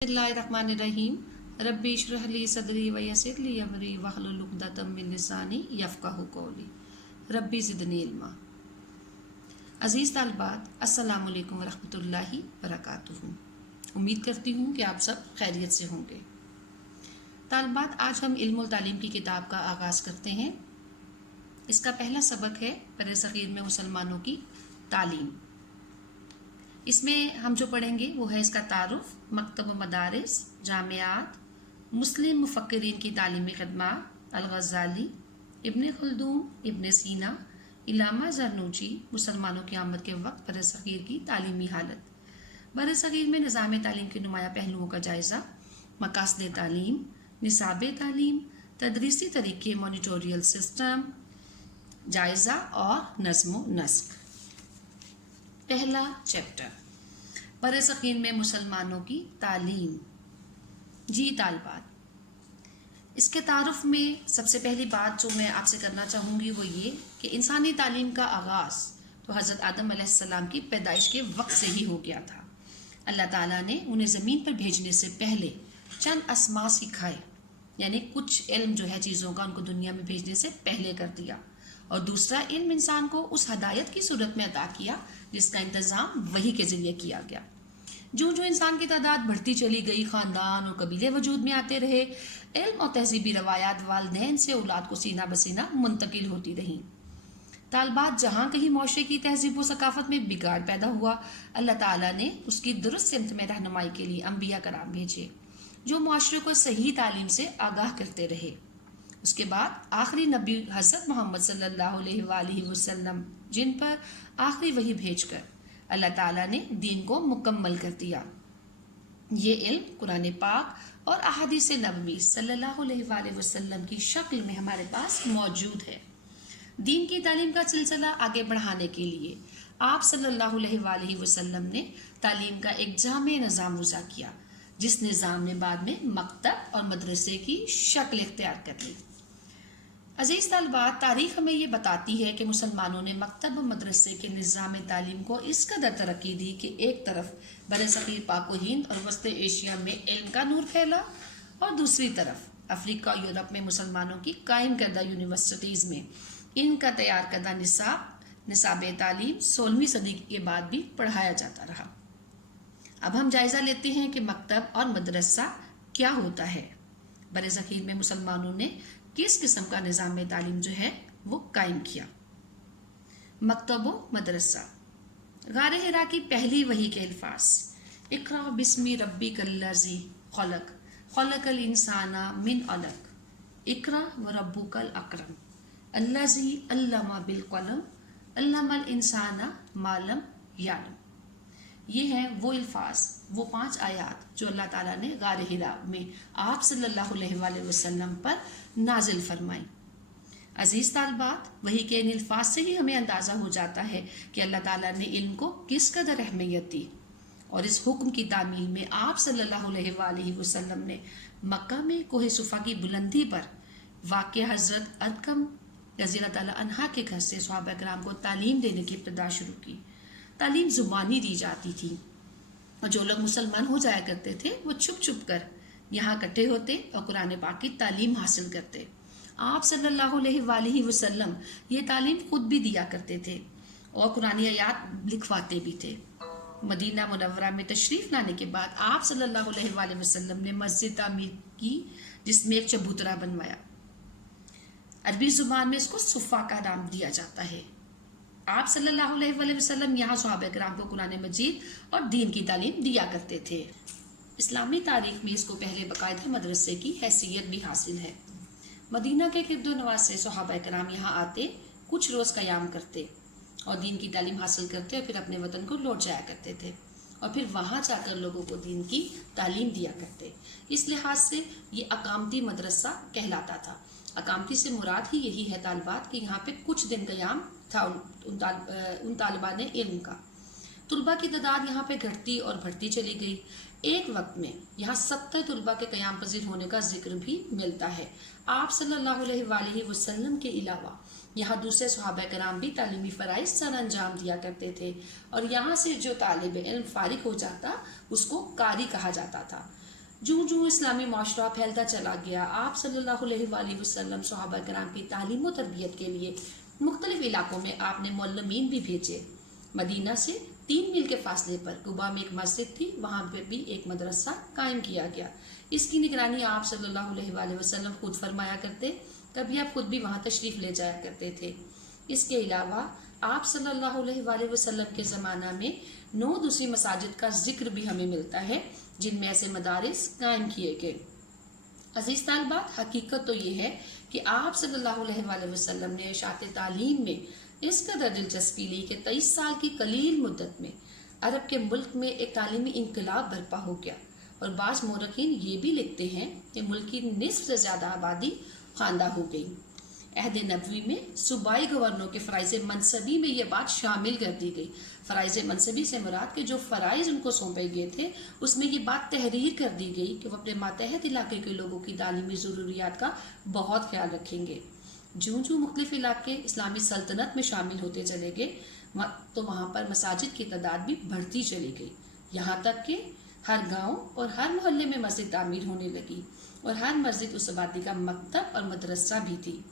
बिस्मिल्लाहिर्रहमानिर्रहीम रब्बी इश्रह ली सदरी व यस्सिर ली अमरी वहलुल उक़दतम मिन लिसानी यफ़क़हू क़ौली रब्बी ज़िदनी इल्मा। अज़ीज़ तालिबात, अस्सलामु अलैकुम व रहमतुल्लाहि व बरकातुहू। उम्मीद करती हूँ कि आप सब खैरियत से होंगे। तालिबात, आज हम इल्मुल तालीम की किताब का आगाज़ करते हैं। इसका पहला सबक है बरे-सग़ीर में मुसलमानों की तालीम। इसमें हम जो पढ़ेंगे वो है इसका तारुफ, मकतब मदारिस, जामियात, मुस्लिम मुफ़क्किरीन की तालीमी खदमात, अल-ग़ज़ाली, इब्न खल्दून, इब्न सीना, इल्लामा ज़रनूजी, मुसलमानों की आमद के वक्त बरे-सग़ीर की तालीमी हालत, बरे-सग़ीर में निज़ाम तालीम के नुमायाँ पहलुओं का जायज़ा, मकासद तालीम, निसाब तालीम, तदरीसी तरीके, मॉनिटोरियल सिस्टम, जायज़ा और नज़्म व नस्क। पहला चैप्टर, बरे-सग़ीर में मुसलमानों की तालीम। जी तालिबात, इसके तारुफ में सबसे पहली बात जो मैं आपसे करना चाहूँगी वो ये कि इंसानी तालीम का आगाज़ तो हज़रत आदम अलैहिस्सलाम की पैदाइश के वक्त से ही हो गया था। अल्लाह ताला ने उन्हें ज़मीन पर भेजने से पहले चंद अस्मा सिखाए, यानी कुछ इल्म जो है चीज़ों का उनको दुनिया में भेजने से पहले कर दिया, और दूसरा इल्म इंसान को उस हदायत की सूरत में अता किया जिसका इंतज़ाम वही के ज़रिए किया गया। जो जो इंसान की तादाद बढ़ती चली गई, ख़ानदान और कबीले वजूद में आते रहे, इल्म और तहज़ीबी रवायात वालिदैन से औलाद को सीना बसीना मुंतकिल होती रहीं। तालिबात, जहाँ कहीं माशरे की तहज़ीब व सकाफ़त में बिगाड़ पैदा हुआ, अल्लाह ताला ने उसकी दुरुस्त सिमत में रहनुमाई के लिए अम्बिया कराम भेजे जो माशरे को सही तालीम से आगाह करते रहे। उसके बाद आखिरी नबी हज़रत मोहम्मद सल्लल्लाहु अलैहि वसल्लम, जिन पर आखिरी वही भेजकर अल्लाह ताला ने दीन को मुकम्मल कर दिया। ये इल्म कुरान पाक और अहादीस नबवी सल्लल्लाहु अलैहि वसल्लम की शक्ल में हमारे पास मौजूद है। दीन की तालीम का सिलसिला आगे बढ़ाने के लिए आप सल्लल्लाहु अलैहि वसल्लम ने तालीम का एक जामे निज़ाम वज़ा किया, जिस निज़ाम ने बाद में मकतब और मदरसे की शक्ल इख्तियार कर ली। अज़ीज़ तालिबात, तारीख़ हमें ये बताती है कि मुसलमानों ने मकतब व मदरसे के निज़ाम तालीम को इस कदर तरक्की दी कि एक तरफ बरे-सग़ीर पाक व हिंद और वस्त एशिया में इल्म का नूर फैला, और दूसरी तरफ अफ्रीका और यूरोप में मुसलमानों की कायम करदा यूनिवर्सिटीज़ में इनका तैयार करदा निसाब तालीम 16वीं सदी के बाद भी पढ़ाया जाता रहा। अब हम जायज़ा लेते हैं कि मकतब और मदरसा क्या होता है। बरे-सग़ीर में मुसलमानों ने किस किस्म का निज़ाम तालीम जो है वो कायम किया। मकतब व मदरसा। गारे हिरा की पहली वही के अल्फाज, इक़रा बिस्मि रब्बिकल्लज़ी ख़लक़ ख़लक़ल इंसाना मिन अलक़ इक़रा व रब्बुकल अकरम अल्लज़ी अल्लमा बिल क़लम अल्लमल इंसाना मा लम यअलम। ये हैं वो अल्फाज, वो 5 आयात जो अल्लाह ताला ने गारे हिरा में आप सल्लल्लाहु अलैहि वसल्लम पर नाजिल फरमाई। अज़ीज़ तालिबात, वही के इन अल्फाज से ही हमें अंदाज़ा हो जाता है कि अल्लाह ताला ने इल्म को किस कदर अहमियत दी, और इस हुक्म की तामील में आप सल्लल्लाहु अलैहि वसल्लम ने मक्का में कोहे सुफ़ा की बुलंदी पर वाक़या हज़रत अरकम रज़ी अल्लाह ताला अन्हा के घर से सहाबा किराम को तालीम देने की इब्तिदा शुरू की। तालीम ज़ुबानी दी जाती थी, और जो लोग मुसलमान हो जाया करते थे वो छुप छुप कर यहाँ इकट्ठे होते और कुरान पाक की तालीम हासिल करते। आप सल्लल्लाहु अलैहि वसल्लम ये तालीम खुद भी दिया करते थे और कुरानी आयात लिखवाते भी थे। मदीना मुनव्वरा में तशरीफ़ लाने के बाद आप सल्लल्लाहु अलैहि वसल्लम ने मस्जिद तामीर की, जिसमें एक चबूतरा बनवाया। अरबी ज़ुबान में इसको सुफ़ा का नाम दिया जाता है। आप सल्लल्लाहु अलैहि वसल्लम यहाँ सहाबा किराम को कुरान मजीद और दीन की तालीम दिया करते थे। इस्लामी तारीख़ में इसको पहले बाकायदा मदरसे की हैसियत भी हासिल है। मदीना के गिरदोनवास से सहाबा किराम यहाँ आते, कुछ रोज़ क़याम करते और दीन की तालीम हासिल करते, और फिर अपने वतन को लौट जाया करते थे, और फिर वहाँ जाकर लोगों को दीन की तालीम दिया करते। इस लिहाज से ये अकामती मदरसा कहलाता था। अकामती से मुराद ही यही है तालिबात कि यहाँ पे कुछ दिन क़याम था उन तालिबान इल्म का। तुलबा की तादाद यहाँ पे घटती और बढ़ती चली गई। एक वक्त में यहाँ 70 तुलबा के क़याम पज़ीर होने का जिक्र भी मिलता है। आप सल्लल्लाहु अलैहि वसल्लम के अलावा यहाँ दूसरे सहाबा कराम भी तालीमी फ़राइज़ सर अंजाम दिया करते थे, और यहाँ से जो तालिब इल्म फ़ारिग हो जाता उसको कारी कहा जाता था। जो इस्लामी माशरा फैलता चला गया, आप सल्लल्लाहु अलैहि वसल्लम सहाबा कराम की तालीम व तरबियत के लिए मुख्तलिफ इलाकों में आपने मुअल्लिमीन भी भेजे। मदीना से 3 मील के फासले पर कुबा में एक मस्जिद थी, वहाँ पर भी एक मदरसा कायम किया गया। इसकी निगरानी आप सल्लल्लाहु अलैहि वसल्लम खुद फरमाया करते, कभी आप खुद भी वहाँ तशरीफ़ ले जाया करते थे। इसके अलावा आप सल्लल्लाहु अलैहि वसल्लम के ज़माना में 9 दूसरी मसाजिद का जिक्र भी हमें मिलता है जिनमें ऐसे मदारिस कायम किए गए। अजीज तालिबात, हकीकत तो ये है कि आप सल्लल्लाहु अलैहि वसल्लम ने इशाअत तालीम में इस कदर दिलचस्पी ली कि 23 साल की कलील मुद्दत में अरब के मुल्क में एक तालीमी इनकलाब बर्पा हो गया। और बाज़ मौरखीन ये भी लिखते हैं कि मुल्क की निस्फ से ज़्यादा आबादी खानदा हो गई। अहद नबवी में सूबाई गवर्नरों के फ़राइज़ मनसबी में ये बात शामिल कर दी गई। फ़राइज़ मनसबी से मुराद के जो फ़राइज़ उनको सौंपे गए थे उसमें ये बात तहरीर कर दी गई कि वो अपने मातहत इलाके के लोगों की तालीमी ज़रूरियात का बहुत ख्याल रखेंगे। जो मुख्तलिफ इलाके इस्लामी सल्तनत में शामिल होते चले गए तो वहाँ पर मसाजिद की तादाद भी बढ़ती चली गई। यहाँ तक कि हर गांव और हर मोहल्ले में मस्जिद तामीर होने लगी और हर मस्जिद उस आबादी का मकतब और मदरसा भी थी।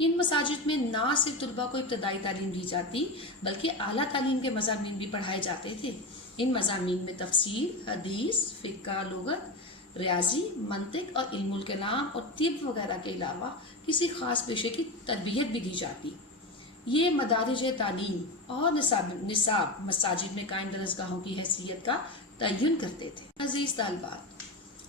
इन मसाजिद में ना सिर्फ तुलबा को इब्तदाई तालीम दी जाती बल्कि आला तालीम के मज़ामीन भी पढ़ाए जाते थे। इन मज़ामीन में तफसीर, हदीस, फ़िक़्ह, लुग़त, रियाजी, मंतिक और इल्मुल कलाम और तिब वगैरह के अलावा किसी ख़ास पेशे की तरबियत भी दी जाती। ये मदारिज तालीम और निसाब मसाजिद में कायम दरसगाहों की हैसियत का तयन करते थे। अजीज़ तालिबात,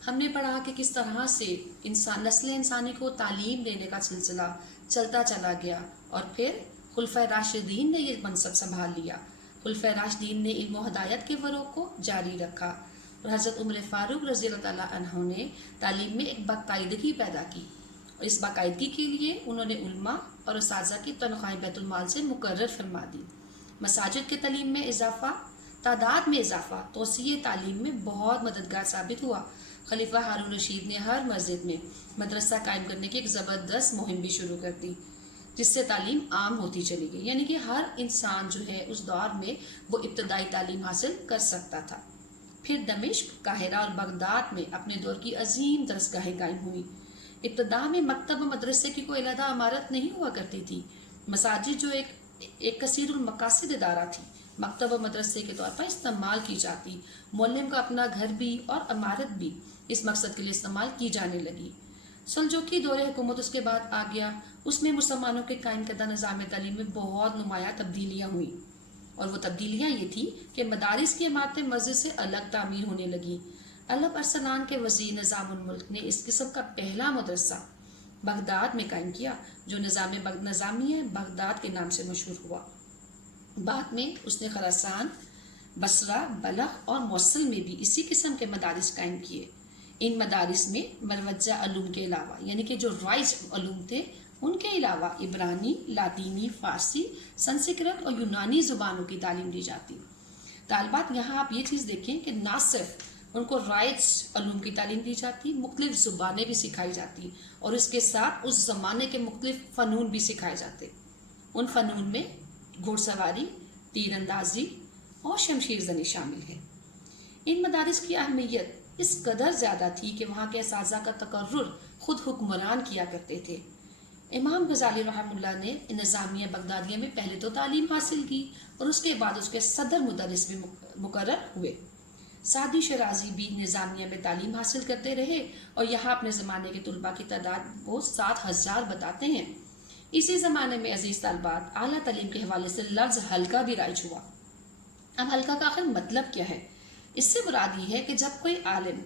हमने पढ़ा कि किस तरह से नस्ल इंसानी को तालीम देने का सिलसिला चलता चला गया और फिर खुलफा राशिदीन ने ये मनसब संभाल लिया। खुलफा राशिदीन ने इल्म व हदायत के फ़रोग़ को जारी रखा और हज़रत उमर फ़ारूक रज़ी अल्लाह तआला अन्हु ने तालीम में एक बाकायदगी पैदा की और इस बाकायदगी के लिए उन्होंने उलमा और उस्ताज़ा की तनख्वाहें बैतुल माल से मुकर्रर फरमा दी। मसाजिद के तालीम में इजाफ़ा, तादाद में इजाफ़ा तौसीए तालीम में बहुत मददगार साबित हुआ। खलीफा हारून रशीद ने हर मस्जिद में मदरसा कायम करने की एक ज़बरदस्त मुहिम भी शुरू कर दी जिससे तालीम आम होती चली गई, यानी कि हर इंसान जो है उस दौर में वो इब्तदाई तालीम हासिल कर सकता था। फिर दमिश्क, काहिरा और बगदाद में अपने दौर की अजीम दरसगाहें कायम हुई। इब्तदा में मकतब मदरसे की कोई अलहदा इमारत नहीं हुआ करती थी। मसाजिद जो एक कसीरुल मकासिद इदारा थी, मकतब मदरसे के तौर पर इस्तेमाल की जाती। मुअल्लिम का अपना घर भी और इमारत भी इस मकसद के लिए इस्तेमाल की जाने लगी। सल्जुकी दौरे हुकूमत उसके बाद आ गया, उसमें मुसलमानों के कायम करदा निज़ाम तालीम में बहुत नुमाया तब्दीलियाँ हुई और वो तब्दीलियाँ ये थी कि मदारिस की इमारतें मस्जिद से अलग तामीर होने लगी। अलब अरसलान के वज़ीर निज़ामुल मुल्क ने इस किस्म का पहला मदरसा बगदाद में कायम किया जो निज़ामिया बगदाद के नाम से मशहूर हुआ। बाद में उसने खरासान, बसरा, बलख और मौसल में भी इसी किस्म के मदारिस कायम किए। इन मदारिस में मरवजा अलूम के अलावा यानी कि जो राइज अलूम थे उनके अलावा इब्रानी, लातीनी, फ़ारसी, संस्कृत और यूनानी ज़ुबानों की तालीम दी जाती। तालिबात, यहाँ आप ये चीज़ देखें कि ना सिर्फ उनको राइज अलूम की तालीम दी जाती, मुख्तलिफ ज़ुबानें भी सिखाई जाती और इसके साथ उस ज़माने के मुख्तलिफ फ़नून भी सिखाए जाते। उन फ़नून में घुड़सवारी, तीरंदाजी और शमशीर ज़नी शामिल है। इन मदारिस की अहमियत इस कदर ज़्यादा थी कि वहाँ के असातिज़ा का तकर्रुर खुद हुक्मरान किया करते थे। इमाम गज़ाली रहमतुल्लाह ने निज़ामिया बगदादिया में पहले तो तालीम हासिल की और उसके बाद उसके सदर मुदर्रिस भी मुकर्रर हुए। सादी शराजी भी निज़ामिया में तालीम हासिल करते रहे और यहाँ अपने ज़माने के तुलबा की तादाद वो 7000 बताते हैं। इसी ज़माने में अजीज़ तालिबात, आला तालीम के हवाले से लफ्ज़ हल्का भी राइज हुआ। अब हल्का का आखिर मतलब क्या है? इससे मुराद ये है कि जब कोई आलिम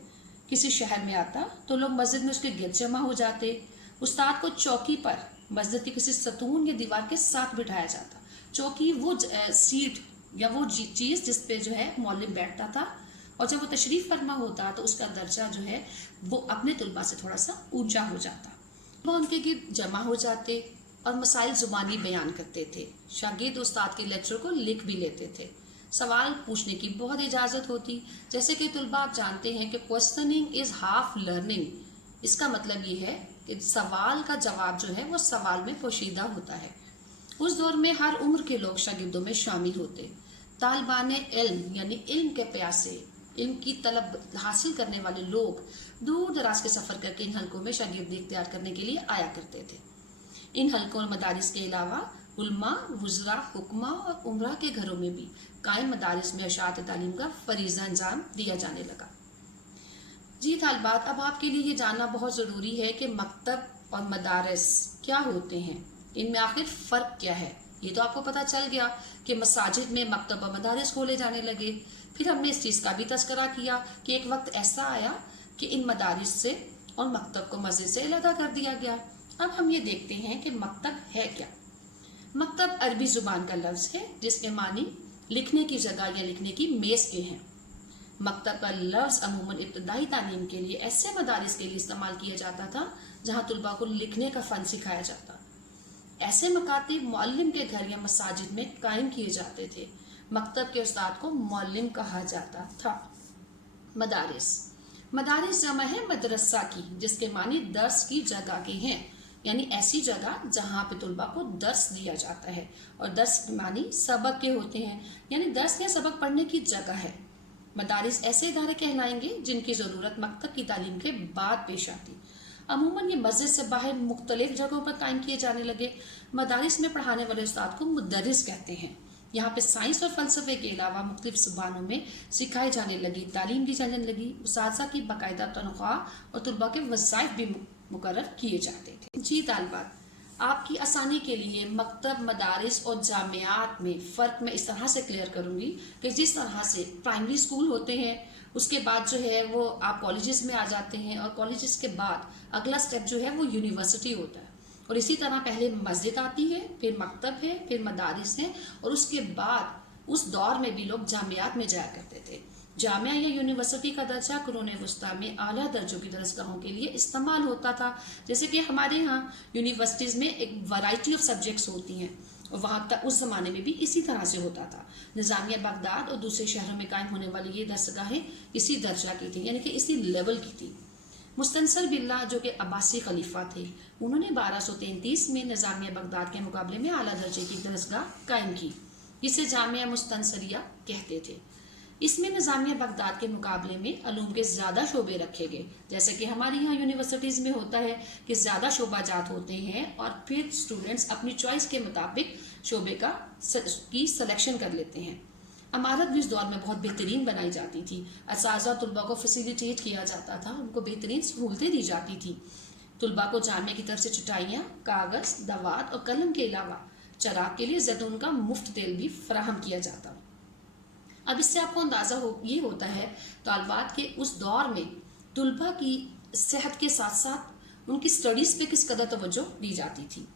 किसी शहर में आता तो लोग मस्जिद में उसके गिरद जमा हो जाते। उस्ताद को चौकी पर मस्जिद की किसी सतून या दीवार के साथ बिठाया जाता। चौकी वो सीट या वो चीज़ जिस पे जो है मौलिम बैठता था और जब वो तशरीफ़ फरमा होता तो उसका दर्जा जो है वो अपने तुलबा से थोड़ा सा ऊंचा हो जाता। वो उनके गिरद जमा हो जाते और मसाइल ज़ुबानी बयान करते थे। शागिर्द उस्ताद के लेक्चर को लिख भी लेते थे। सवाल पूछने की बहुत इजाज़त होती। जैसे कि तुलबा आप जानते हैं कि क्वेश्चनिंग इज़ हाफ लर्निंग। इसका मतलब ये है कि सवाल का जवाब जो है वो सवाल में पोशीदा होता है। उस दौर में हर उम्र के लोग शागिर्दों में शामिल होते। तालिबान इल्म यानी इल्म के प्यासे इल्म की तलब हासिल करने वाले लोग दूर दराज के सफ़र करके इन हलकों में शागिर्दी इख्तियार करने के लिए आया करते थे। इन हलकों और मदारिस के अलावा उल्मा, वुज़रा, हुक्मा और उमरा के घरों में भी कायम मदारिस में अशात तालीम का फरीज़ा अंजाम दिया जाने लगा। जी तालिबात, अब आपके लिए ये जानना बहुत ज़रूरी है कि मकतब और मदारिस क्या होते हैं, इनमें आखिर फ़र्क क्या है। ये तो आपको पता चल गया कि मसाजिद में मकतब और मदारिस खोले जाने लगे। फिर हमने इस चीज़ का भी तज़किरा किया कि एक वक्त ऐसा आया कि इन मदारिस से और मकतब को मस्जिद से अलग कर दिया गया। अब हम ये देखते हैं कि मकतब है क्या। मकतब अरबी ज़ुबान का लफ्ज़ है जिसके मानी लिखने की जगह या लिखने की मेज़ के हैं। मकतब का लफ्ज़ अमूमन इब्तदाई तालीम के लिए ऐसे मदारिस के लिए इस्तेमाल किया जाता था जहाँ तुलबा को लिखने का फ़न सिखाया जाता। ऐसे मकातिब मुअल्लिम के घर या मसाजिद में कायम किए जाते थे। मकतब के उस्ताद को मुअल्लिम कहा जाता था। मदारिस जमा है मदरसा की, जिसके मानी दर्स की जगह के हैं, यानी ऐसी जगह जहाँ पे तुलबा को दर्स दिया जाता है। और दर्स के मानी सबक के होते हैं, यानी दर्स या सबक पढ़ने की जगह है। मदारिस ऐसे इदारे कहलाएंगे जिनकी ज़रूरत मकतब की तालीम के बाद पेश आती। अमूमन ये मस्जिद से बाहर मुख्तलिफ जगहों पर कायम किए जाने लगे। मदारिस में पढ़ाने वाले उस्ताद को मुदर्रिस कहते हैं। यहाँ पे साइंस और फ़लसफ़े के अलावा मुख्तलिफ ज़ुबानों में सिखाई जाने लगी, तालीम दी जाने लगी। उस्ताज़ा की बाकायदा तनख्वाह और तुलबा के वज़ाइफ भी मुकर्रर किए जाते थे। जी तालिबात, आपकी आसानी के लिए मकतब, मदारिस और जामियात में फ़र्क मैं इस तरह से क्लियर करूँगी कि जिस तरह से प्राइमरी स्कूल होते हैं, उसके बाद जो है वो आप कॉलेजेस में आ जाते हैं, और कॉलेजेस के बाद अगला स्टेप जो है वो यूनिवर्सिटी होता है। और इसी तरह पहले मस्जिद आती है, फिर मकतब है, फिर मदारिस है, और उसके बाद उस दौर में भी लोग जामियात में जाया करते थे। जामिया या यूनिवर्सिटी का दर्जा कुरून वस्ता में आला दर्जों की दरसगाहों के लिए इस्तेमाल होता था। जैसे कि हमारे यहाँ यूनिवर्सिटीज़ में एक वैरायटी ऑफ सब्जेक्ट्स होती हैं, और वहाँ तक उस ज़माने में भी इसी तरह से होता था। निज़ामिया बगदाद और दूसरे शहरों में कायम होने वाली ये दरसगाहें इसी दर्जा की थी, यानी कि इसी लेवल की थी। मुस्तनसर बिल्ला जो कि अब्बासी खलीफा थे, उन्होंने 1233 में निज़ामिया बगदाद के मुकाबले में आला दर्जे की दरसगाह कायम की, जिसे जामिया मुस्तनसरिया कहते थे। इसमें निज़ामिया बगदाद के मुकाबले में अलूम के ज़्यादा शोबे रखे गए। जैसे कि हमारे यहाँ यूनिवर्सिटीज़ में होता है कि ज़्यादा शोबाजात होते हैं, और फिर स्टूडेंट्स अपनी चॉइस के मुताबिक शोबे की सिलेक्शन कर लेते हैं। इमारत भी इस दौर में बहुत बेहतरीन बनाई जाती थी। असातिज़ा तुलबा को फैसिलिटेट किया जाता था, उनको बेहतरीन सहूलतें दी जाती थी। तुलबा को जामिया की तरफ से चटाइयाँ, कागज़, दवात और कलम के अलावा चराग के लिए जैतून का मुफ्त तेल भी फराहम किया जाता। अब इससे आपको अंदाज़ा ये होता है तालिबात के उस दौर में तुलबा की सेहत के साथ साथ उनकी स्टडीज़ पे किस कदर तवज्जो दी जाती थी।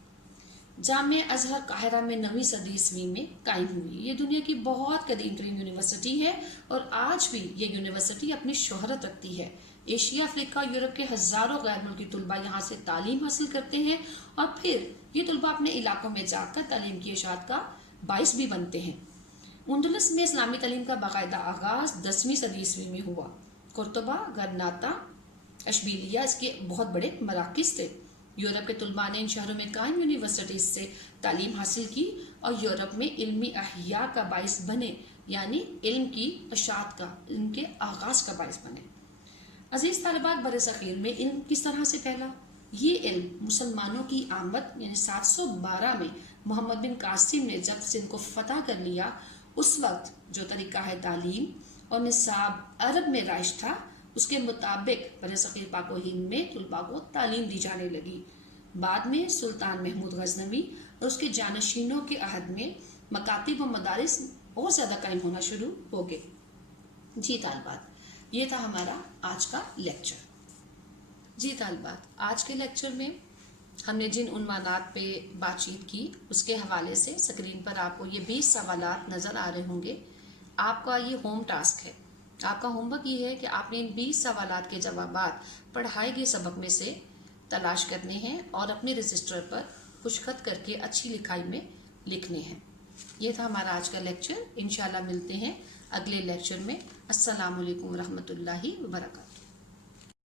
जामिया अज़हर काहिरा में 9वीं सदी ईस्वी में कायम हुई। ये दुनिया की बहुत कदीम तरीन यूनिवर्सिटी है, और आज भी ये यूनिवर्सिटी अपनी शोहरत रखती है। एशिया, अफ्रीका, यूरोप के हज़ारों गैर मुल्की तुलबा यहाँ से तालीम हासिल करते हैं, और फिर ये तुलबा अपने इलाकों में जाकर तालीम की इशाअत का बाइस भी बनते हैं। उंदलस में इस्लामी तालीम का बाकायदा आगाज़ 10वीं सदी ईस्वी में हुआ। कुर्तबा, गरनाता, अशबीलिया इसके बहुत बड़े मराकिज़ थे। यूरोप के तुलबा ने इन शहरों में कायम यूनिवर्सिटीज़ से तालीम हासिल की, और यूरोप में इल्मी अहिया का बाइस बने, यानी इल्म की अशात का, इनके आगाज़ का बाइस बने। अजीज़ तालिबात, बरसग़ीर में इल्म किस तरह से फैला? ये इल्म मुसलमानों की आमद यानी 712 में मोहम्मद बिन कासिम ने जब सिंध को फतह कर लिया, उस वक्त जो तरीका है तालीम और निसाब अरब में राइज था, उसके मुताबिक बरसग़ीर पाक व हिंद में तुलबा को तालीम दी जाने लगी। बाद में सुल्तान महमूद गज़नवी और उसके जानशीनों के अहद में मकातिब व मदारिस और ज़्यादा कायम होना शुरू हो गए। जी तालिबात, ये था हमारा आज का लेक्चर। जी तालिबात, आज के लेक्चर में हमने जिन उन्वानात पे बातचीत की उसके हवाले से स्क्रीन पर आपको ये 20 सवालात नज़र आ रहे होंगे। आपका ये होम टास्क है। आपका होमवर्क ये है कि आपने इन 20 सवालात के जवाबात पढ़ाए गए सबक में से तलाश करने हैं और अपने रजिस्टर पर खुशखत करके अच्छी लिखाई में लिखने हैं। ये था हमारा आज का लेक्चर। इंशाल्लाह मिलते हैं अगले लेक्चर में। अस्सलामु अलैकुम रहमतुल्लाहि व बरकातहू।